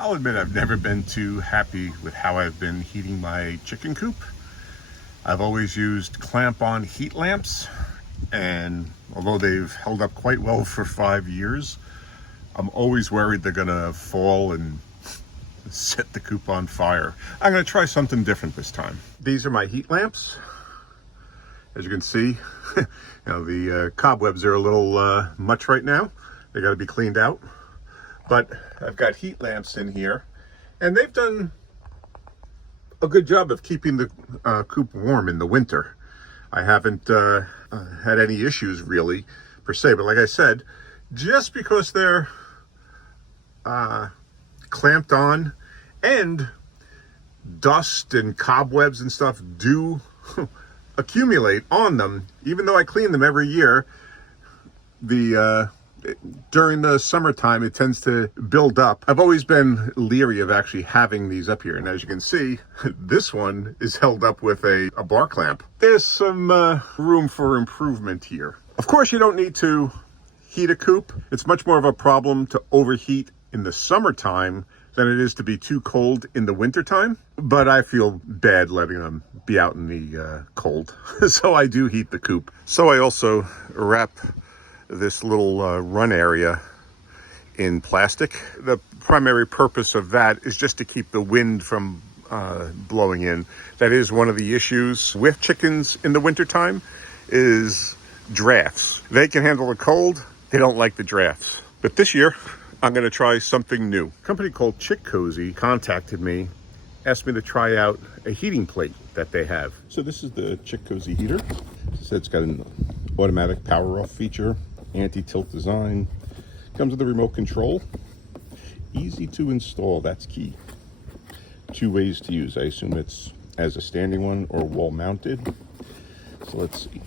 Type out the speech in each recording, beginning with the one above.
I'll admit I've never been too happy with how I've been heating my chicken coop. I've always used clamp-on heat lamps, and although they've held up quite well for 5 years, I'm always worried they're gonna fall and set the coop on fire. I'm gonna try something different this time. These are my heat lamps. As you can see, the cobwebs are a little much right now. They gotta be cleaned out. But I've got heat lamps in here, and they've done a good job of keeping the coop warm in the winter. I haven't had any issues really, per se, but like I said, just because they're clamped on and dust and cobwebs and stuff do accumulate on them, even though I clean them every year, during the summertime, it tends to build up. I've always been leery of actually having these up here. And as you can see, this one is held up with a bar clamp. There's some room for improvement here. Of course, you don't need to heat a coop. It's much more of a problem to overheat in the summertime than it is to be too cold in the wintertime. But I feel bad letting them be out in the cold. So I do heat the coop. So I also wrap this little run area in plastic. The primary purpose of that is just to keep the wind from blowing in. That is one of the issues with chickens in the wintertime, is drafts. They can handle the cold, they don't like the drafts. But this year, I'm gonna try something new. A company called Chickcozy contacted me, asked me to try out a heating plate that they have. So this is the Chickcozy heater. So it's got an automatic power off feature, anti-tilt design, comes with a remote control, easy to install, that's key. 2 ways to use. I assume it's as a standing one or wall mounted. So let's see.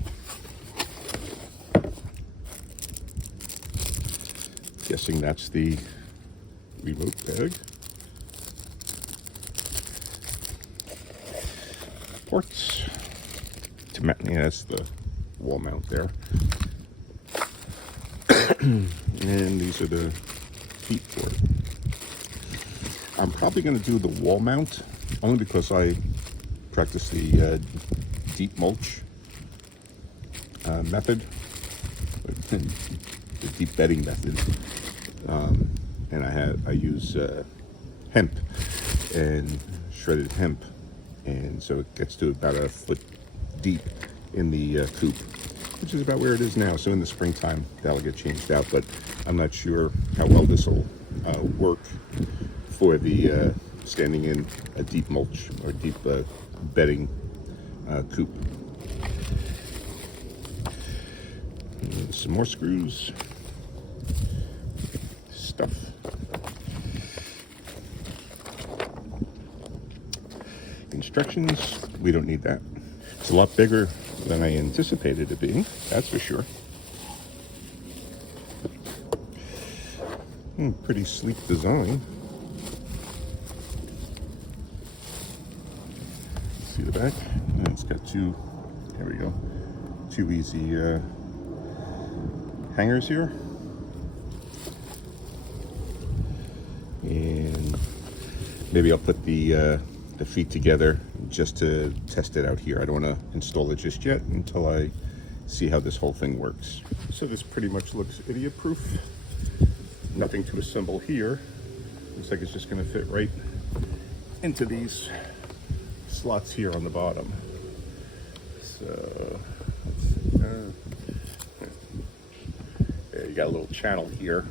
Guessing that's the remote bag. Ports to mount, yeah, that's the wall mount there. And these are the feet for it. I'm probably going to do the wall mount only because I practice the deep mulch method, the deep bedding method, and I use hemp and shredded hemp, and so it gets to about a foot deep in the coop, which is about where it is now. So in the springtime, that'll get changed out, but I'm not sure how well this will work for the standing in a deep mulch or deep bedding coop. And some more screws, stuff. Instructions, we don't need that. It's a lot bigger than I anticipated it being, that's for sure. Pretty sleek design. See the back? And it's got two, there we go, 2 easy hangers here. And maybe I'll put the feet together just to test it out here. I don't want to install it just yet until I see how this whole thing works. So this pretty much looks idiot proof. Nothing to assemble here. Looks like it's just going to fit right into these slots here on the bottom. So yeah, you got a little channel here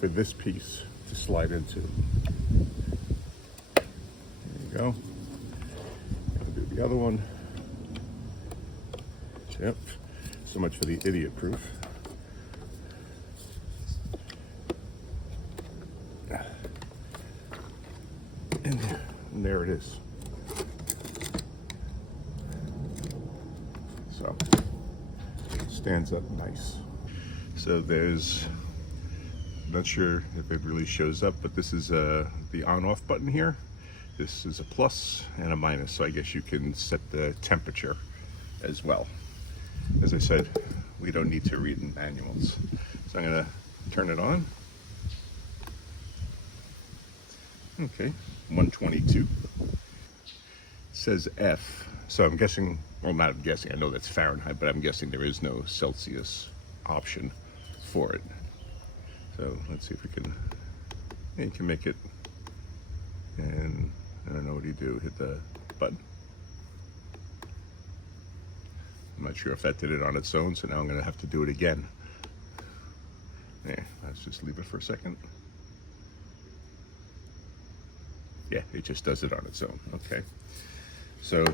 for this piece to slide into. There you go. I'll do the other one. Yep. So much for the idiot proof. And there it is. So it stands up nice. So there's, not sure if it really shows up, but this is the on-off button here. This is a plus and a minus, so I guess you can set the temperature as well. As I said, we don't need to read in manuals. So I'm gonna turn it on. Okay, 122. It says F, so I'm guessing, well, not guessing, I know that's Fahrenheit, but I'm guessing there is no Celsius option for it. So let's see if we can, yeah, you can make it, and I don't know what you do, hit the button. I'm not sure if that did it on its own, so now I'm going to have to do it again. Yeah, let's just leave it for a second. Yeah, it just does it on its own. Okay, so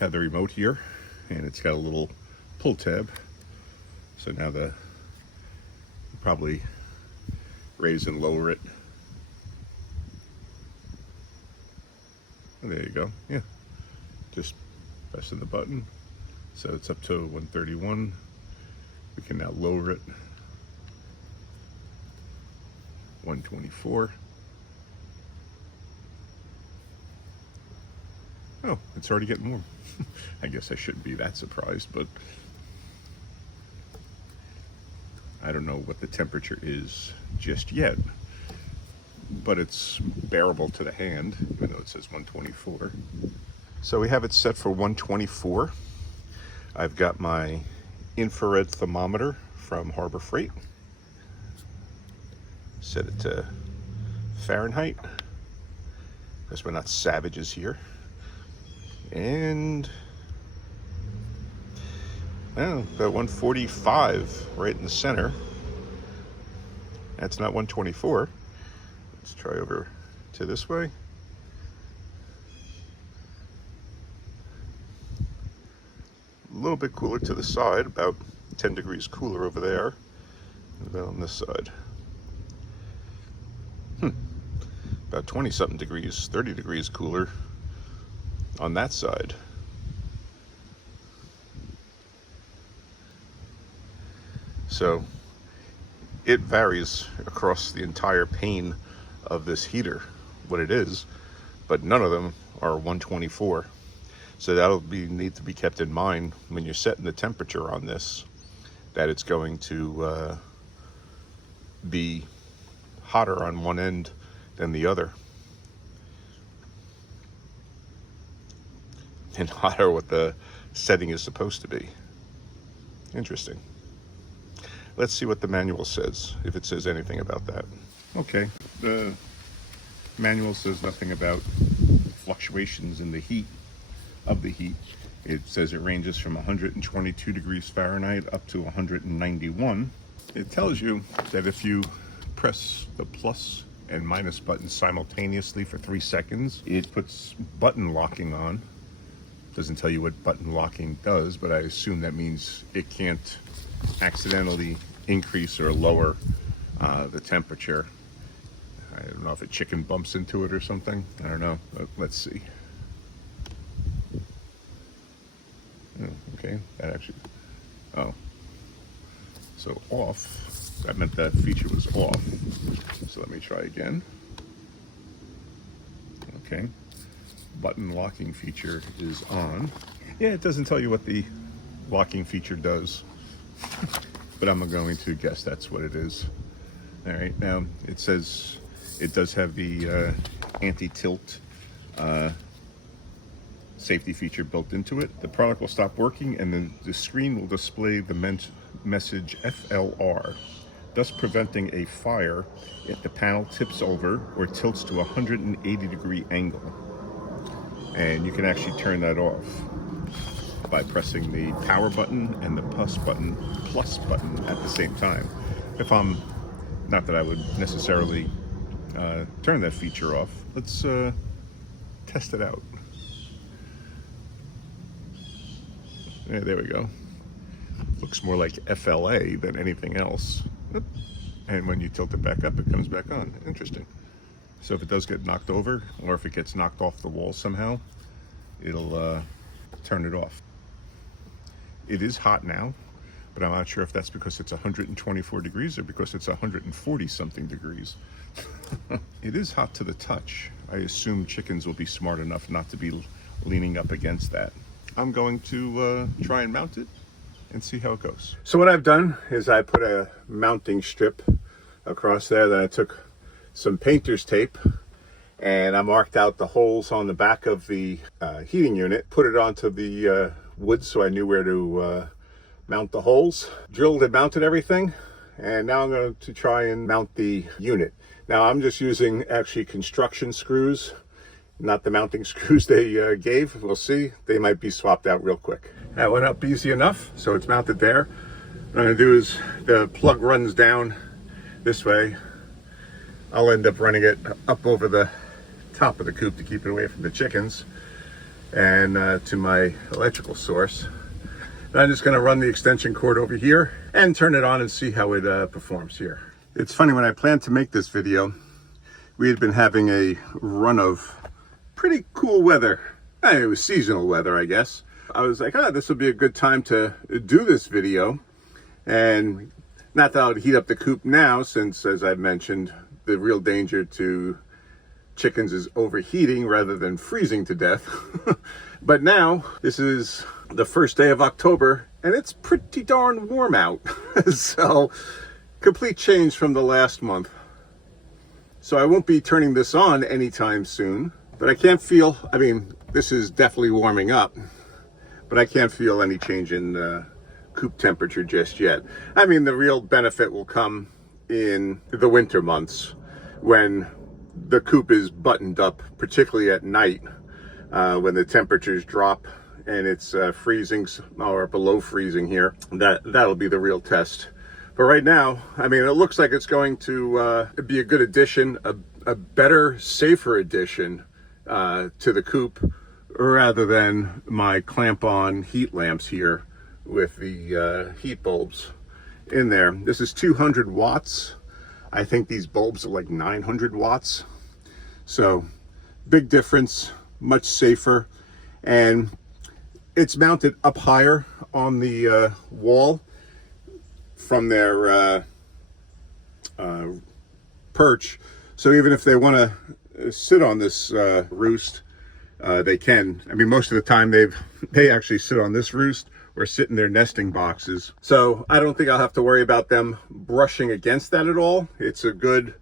have the remote here, and it's got a little pull tab. So now probably raise and lower it. And there you go. Yeah, just pressing the button. So it's up to 131. We can now lower it. 124. Oh, it's already getting warm. I guess I shouldn't be that surprised, but I don't know what the temperature is just yet, but it's bearable to the hand, even though it says 124. So we have it set for 124. I've got my infrared thermometer from Harbor Freight. Set it to Fahrenheit, because we're not savages here. And well, got 145 right in the center. That's not 124. Let's try over to this way. A little bit cooler to the side, about 10 degrees cooler over there. And about on this side. About 20 something degrees, 30 degrees cooler on that side. So it varies across the entire pane of this heater what it is, but none of them are 124. So that'll need to be kept in mind when you're setting the temperature on this, that it's going to be hotter on one end than the other, and hotter what the setting is supposed to be. Interesting. Let's see what the manual says, if it says anything about that. Okay, the manual says nothing about fluctuations in the heat of the heat. It says it ranges from 122 degrees Fahrenheit up to 191. It tells you that if you press the plus and minus buttons simultaneously for 3 seconds, it puts button locking on. Doesn't tell you what button locking does, but I assume that means it can't accidentally increase or lower the temperature. I don't know if a chicken bumps into it or something. I don't know, but let's see. Oh, okay, that actually, oh. So off, that meant that feature was off. So let me try again. Okay, button locking feature is on. Yeah, it doesn't tell you what the locking feature does, but I'm going to guess that's what it is. All right, now it says it does have the anti-tilt safety feature built into it. The product will stop working and then the screen will display the message FLR, thus preventing a fire if the panel tips over or tilts to a 180-degree angle. And you can actually turn that off by pressing the power button and the plus button at the same time. If I'm, not that I would necessarily turn that feature off. Let's test it out. Yeah, there we go. Looks more like FLA than anything else. And when you tilt it back up, it comes back on. Interesting. So if it does get knocked over, or if it gets knocked off the wall somehow, it'll turn it off. It is hot now, but I'm not sure if that's because it's 124 degrees or because it's 140 something degrees. It is hot to the touch. I assume chickens will be smart enough not to be leaning up against that. I'm going to try and mount it and see how it goes. So what I've done is I put a mounting strip across there that I took some painter's tape, and I marked out the holes on the back of the heating unit, put it onto the wood so I knew where to mount the holes. Drilled and mounted everything, and now I'm going to try and mount the unit. Now I'm just using actually construction screws, not the mounting screws they gave. We'll see. They might be swapped out real quick. That went up easy enough, so it's mounted there. What I'm going to do is the plug runs down this way. I'll end up running it up over the top of the coop to keep it away from the chickens, and to my electrical source. And I'm just going to run the extension cord over here and turn it on and see how it performs here. It's funny, when I planned to make this video, we had been having a run of pretty cool weather. It was seasonal weather, I guess. I was like, this would be a good time to do this video. And not that I would heat up the coop now, since, as I've mentioned, the real danger to chickens is overheating rather than freezing to death. But now, this is the first day of October, and it's pretty darn warm out. So, complete change from the last month. So I won't be turning this on anytime soon, but I can't feel, I mean, this is definitely warming up, but I can't feel any change in coop temperature just yet. I mean, the real benefit will come in the winter months when the coop is buttoned up, particularly at night, when the temperatures drop and it's freezing or below freezing here. That'll be the real test. But right now, I mean, it looks like it's going to be a good addition, a better, safer addition to the coop, rather than my clamp-on heat lamps here with the heat bulbs in there. This is 200 watts. I think these bulbs are like 900 watts. So big difference, much safer. And it's mounted up higher on the wall from their perch. So even if they want to sit on this roost, they can. I mean, most of the time they actually sit on this roost or sit in their nesting boxes. So I don't think I'll have to worry about them brushing against that at all. It's a good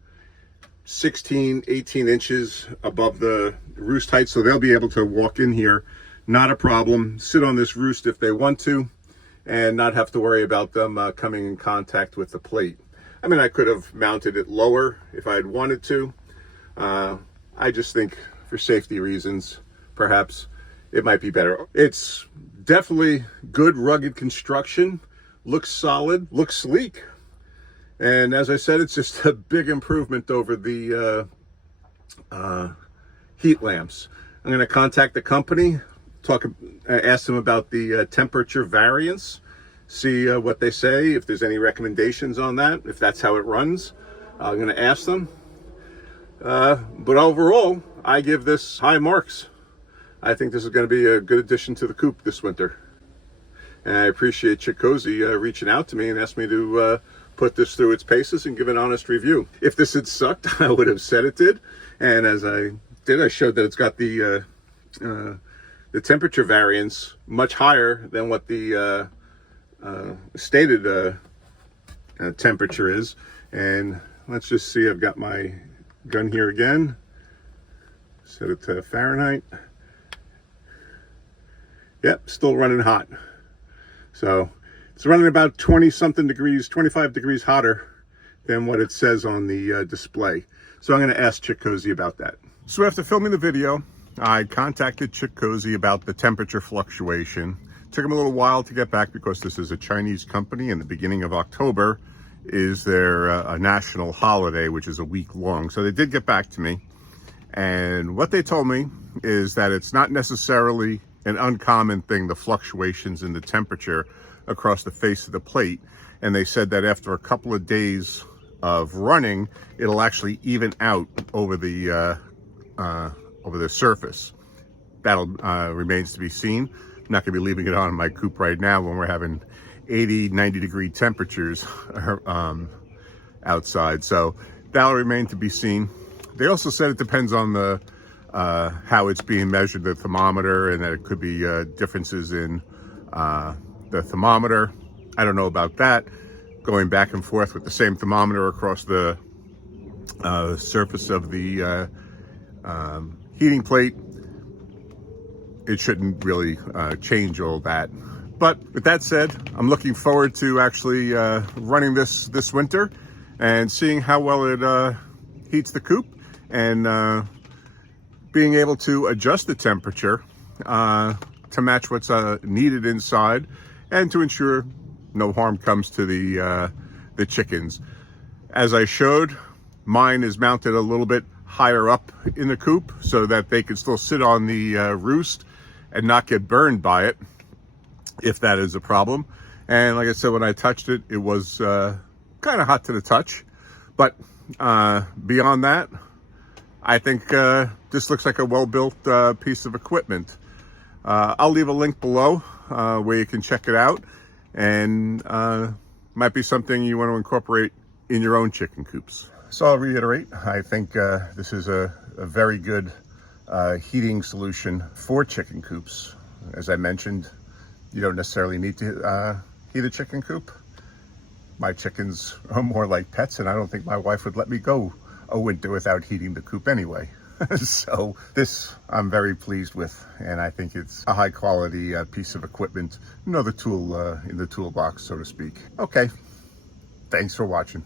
16, 18 inches above the roost height, so they'll be able to walk in here, not a problem, sit on this roost if they want to, and not have to worry about them coming in contact with the plate. I mean, I could have mounted it lower if I had wanted to. I just think for safety reasons, perhaps it might be better. It's definitely good, rugged construction, looks solid, looks sleek. And as I said, it's just a big improvement over the heat lamps. I'm going to contact the company, ask them about the temperature variance, see what they say, if there's any recommendations on that, if that's how it runs. I'm going to ask them. But overall, I give this high marks. I think this is going to be a good addition to the coop this winter. And I appreciate Chickcozy reaching out to me and asked me to put this through its paces and give an honest review. If this had sucked, I would have said it did. And as I did, I showed that it's got the temperature variance much higher than what the stated temperature is. And let's just see, I've got my gun here again. Set it to Fahrenheit. Yep, still running hot. So it's running about 20 something degrees, 25 degrees hotter than what it says on the display. So I'm going to ask Chickcozy about that. So after filming the video, I contacted Chickcozy about the temperature fluctuation. Took them a little while to get back because this is a Chinese company, and the beginning of October is their a national holiday, which is a week long. So they did get back to me. And what they told me is that it's not necessarily an uncommon thing, the fluctuations in the temperature across the face of the plate. And they said that after a couple of days of running, it'll actually even out over the surface. That'll remains to be seen. I'm not gonna be leaving it on in my coop right now when we're having 80, 90 degree temperatures outside. So that'll remain to be seen. They also said it depends on the how it's being measured, the thermometer, and that it could be differences in the thermometer. I don't know about that. Going back and forth with the same thermometer across the surface of the heating plate, it shouldn't really change all that. But with that said, I'm looking forward to actually running this winter and seeing how well it heats the coop, and being able to adjust the temperature to match what's needed inside, and to ensure no harm comes to the chickens. As I showed, mine is mounted a little bit higher up in the coop so that they can still sit on the roost and not get burned by it, if that is a problem. And like I said, when I touched it, it was kind of hot to the touch. But beyond that, I think this looks like a well-built piece of equipment. I'll leave a link below where you can check it out, and might be something you want to incorporate in your own chicken coops. So I'll reiterate, I think this is a very good heating solution for chicken coops. As I mentioned, you don't necessarily need to heat a chicken coop. My chickens are more like pets, and I don't think my wife would let me go a winter without heating the coop anyway. So this I'm very pleased with, and I think it's a high quality piece of equipment, another tool in the toolbox, so to speak. Okay, thanks for watching.